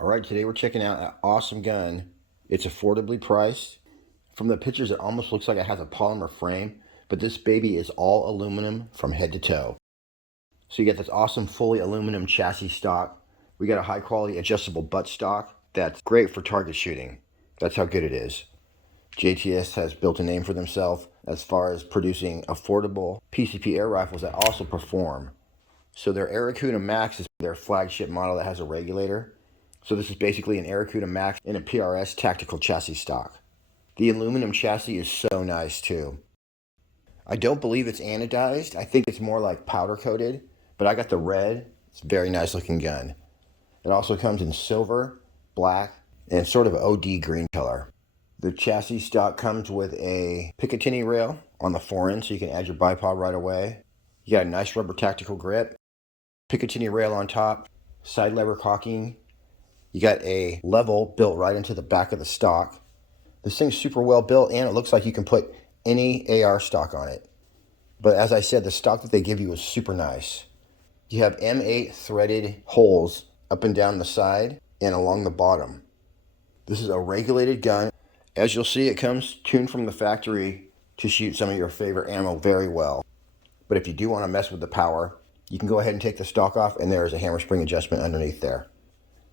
All right, today we're checking out an awesome gun. It's affordably priced. From the pictures, it almost looks like it has a polymer frame, but this baby is all aluminum from head to toe. So you get this awesome fully aluminum chassis stock. We got a high quality adjustable butt stock that's great for target shooting. That's how good it is. JTS has built a name for themselves as far as producing affordable PCP air rifles that also perform. So their Airacuda Max is their flagship model that has a regulator. So this is basically an Airacuda Max in a PRS tactical chassis stock. The aluminum chassis is so nice too. I don't believe it's anodized. I think it's more like powder coated, but I got the red. It's a very nice looking gun. It also comes in silver, black, and sort of OD green color. The chassis stock comes with a Picatinny rail on the forend so you can add your bipod right away. You got a nice rubber tactical grip, Picatinny rail on top, side lever cocking. You got a level built right into the back of the stock. This thing's super well built and it looks like you can put any AR stock on it. But as I said, the stock that they give you is super nice. You have M8 threaded holes up and down the side and along the bottom. This is a regulated gun. As you'll see, it comes tuned from the factory to shoot some of your favorite ammo very well. But if you do want to mess with the power, you can go ahead and take the stock off and there is a hammer spring adjustment underneath there.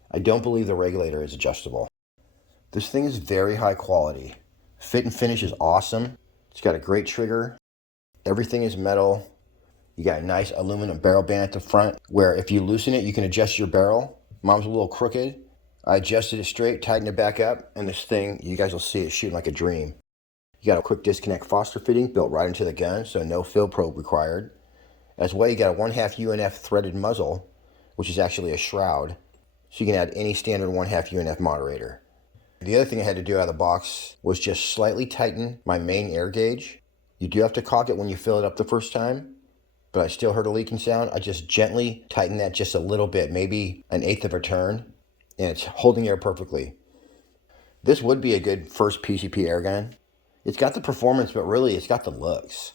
I don't believe the regulator is adjustable. This thing is very high quality. Fit and finish is awesome. It's got a great trigger. Everything is metal. You got a nice aluminum barrel band at the front where if you loosen it, you can adjust your barrel. Mine's a little crooked. I adjusted it straight, tightened it back up, and this thing, you guys will see it shooting like a dream. You got a quick disconnect Foster fitting built right into the gun, so no fill probe required. As well, you got a 1/2 UNF threaded muzzle, which is actually a shroud. So you can add any standard 1/2 UNF moderator. The other thing I had to do out of the box was just slightly tighten my main air gauge. You do have to caulk it when you fill it up the first time, but I still heard a leaking sound. I just gently tightened that just a little bit, maybe 1/8 of a turn, and it's holding air perfectly. This would be a good first PCP air gun. It's got the performance, but really it's got the looks.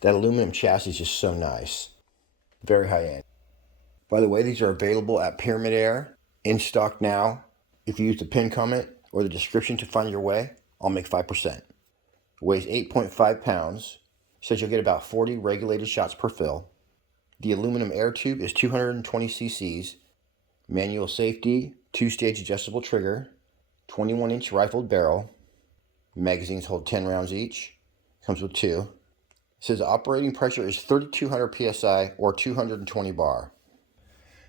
That aluminum chassis is just so nice. Very high end. By the way, these are available at Pyramid Air. In stock now. If you use the pin comment or the description to find your way, I'll make 5%. It weighs 8.5 pounds. Says you'll get about 40 regulated shots per fill. The aluminum air tube is 220 cc's. Manual safety, 2-stage adjustable trigger, 21-inch rifled barrel. Magazines hold 10 rounds each. Comes with 2. It says operating pressure is 3,200 psi or 220 bar.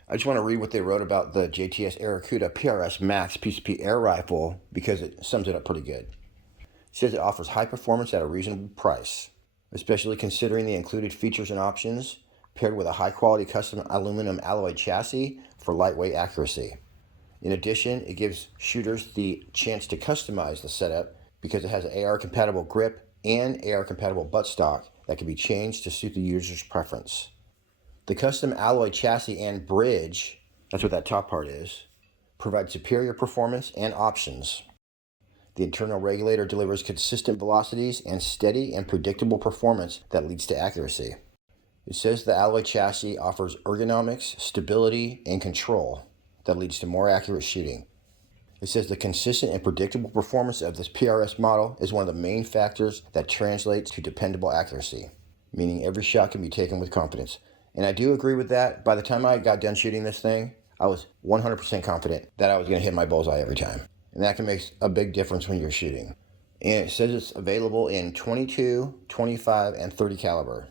I just want to read what they wrote about the JTS Airacuda PRS Max PCP air rifle because it sums it up pretty good. It says it offers high performance at a reasonable price, especially considering the included features and options, paired with a high quality custom aluminum alloy chassis for lightweight accuracy. In addition, it gives shooters the chance to customize the setup because it has an AR compatible grip and AR compatible buttstock that can be changed to suit the user's preference. The custom alloy chassis and bridge, that's what that top part is, provide superior performance and options. The internal regulator delivers consistent velocities and steady and predictable performance that leads to accuracy. It says the alloy chassis offers ergonomics, stability, and control that leads to more accurate shooting. It says the consistent and predictable performance of this PRS model is one of the main factors that translates to dependable accuracy, meaning every shot can be taken with confidence. And I do agree with that. By the time I got done shooting this thing, I was 100% confident that I was going to hit my bullseye every time. And that can make a big difference when you're shooting. And it says it's available in 22, 25, and 30 caliber.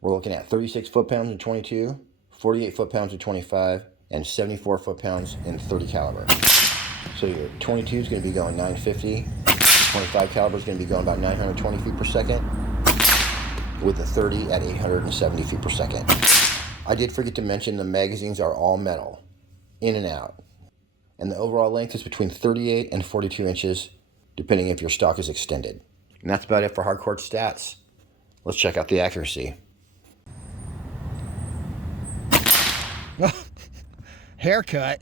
We're looking at 36 foot-pounds in 22, 48 foot-pounds in 25, and 74 foot-pounds in 30 caliber. So your 22 is going to be going 950, 25 caliber is going to be going about 920 feet per second, with the 30 at 870 feet per second. I did forget to mention the magazines are all metal, in and out. And the overall length is between 38 and 42 inches, depending if your stock is extended. And that's about it for hardcore stats. Let's check out the accuracy. Haircut.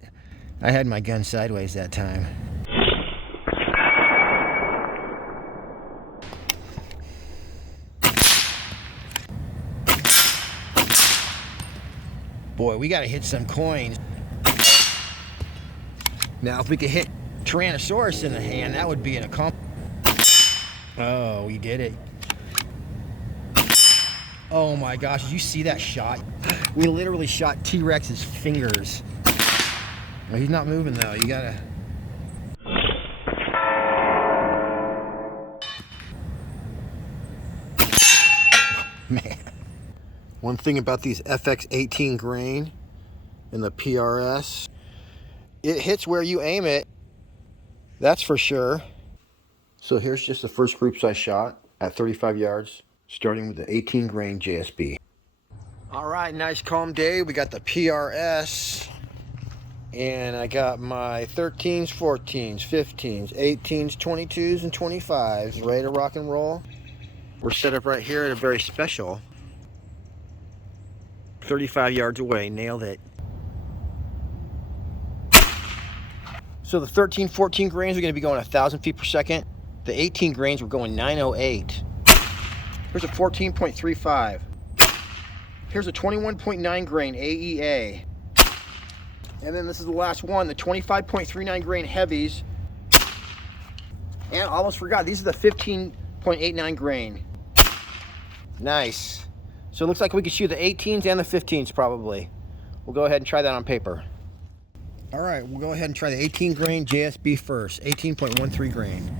I had my gun sideways that time. Boy, we gotta hit some coins. Now, if we could hit Tyrannosaurus in the hand, that would be an accomplishment. Oh, we did it. Oh my gosh, did you see that shot? We literally shot T-Rex's fingers. Well, he's not moving though, you gotta... Man. One thing about these FX18 grain in the PRS, it hits where you aim it. That's for sure. So here's just the first group size shot at 35 yards, starting with the 18 grain JSB. All right, nice calm day. We got the PRS, and I got my 13s, 14s, 15s, 18s, 22s, and 25s ready to rock and roll. We're set up right here at a very special 35 yards away. Nailed it. So the 13, 14 grains are going to be going 1,000 feet per second. The 18 grains were going 908. Here's a 14.35. Here's a 21.9 grain AEA. And then this is the last one, the 25.39 grain heavies. And I almost forgot, these are the 15.89 grain. Nice. So it looks like we could shoot the 18s and the 15s probably. We'll go ahead and try that on paper. All right, we'll go ahead and try the 18 grain JSB first, 18.13 grain.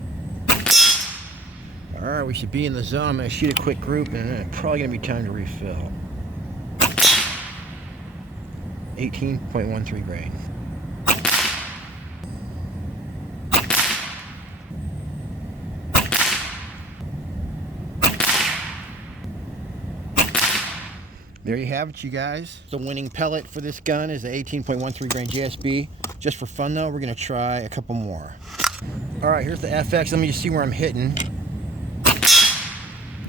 All right, we should be in the zone. I'm gonna shoot a quick group and then it's probably gonna be time to refill. 18.13 grain. There you have it, you guys. The winning pellet for this gun is the 18.13 grain JSB. Just for fun though, we're gonna try a couple more. All right, here's the FX. Let me just see where I'm hitting. A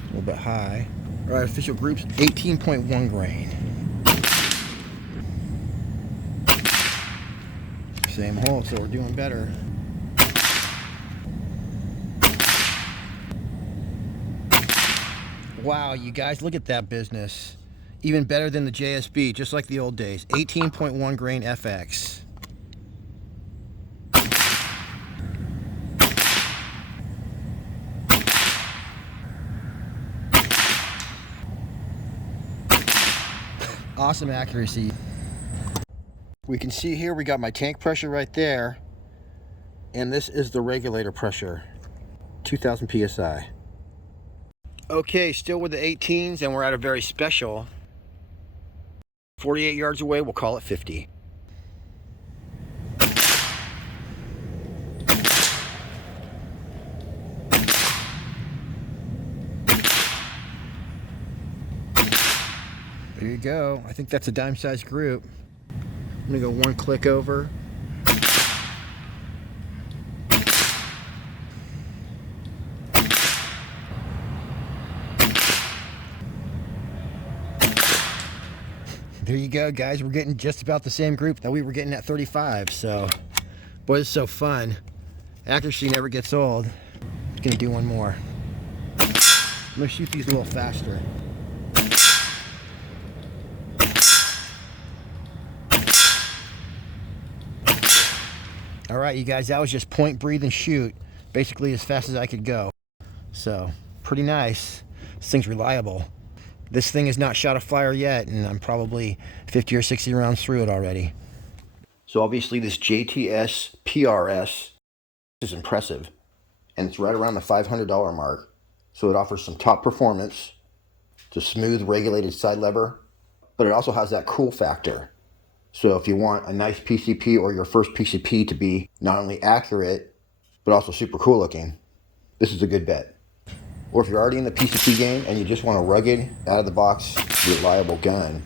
little bit high. All right, official group's 18.1 grain. Same hole, so we're doing better. Wow, you guys, look at that business. Even better than the JSB, just like the old days. 18.1 grain FX. Awesome accuracy. We can see here we got my tank pressure right there, and this is the regulator pressure, 2,000 psi. Okay, still with the 18s, and we're at a very special 48 yards away. We'll call it 50. There you go. I think that's a dime-sized group. I'm gonna go one click over. There you go, guys. We're getting just about the same group that we were getting at 35. So, boy, it's so fun. Accuracy never gets old. I'm gonna do one more. I'm gonna shoot these a little faster. All right, you guys, that was just point, breathe, and shoot. Basically as fast as I could go. So, pretty nice. This thing's reliable. This thing has not shot a flyer yet, and I'm probably 50 or 60 rounds through it already. So obviously this JTS PRS is impressive, and it's right around the $500 mark. So it offers some top performance. It's a smooth, regulated side lever, but it also has that cool factor. So if you want a nice PCP or your first PCP to be not only accurate, but also super cool looking, this is a good bet. Or if you're already in the PCP game and you just want a rugged, out-of-the-box, reliable gun,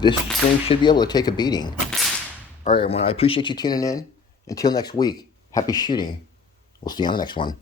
this thing should be able to take a beating. All right, everyone, I appreciate you tuning in. Until next week, happy shooting. We'll see you on the next one.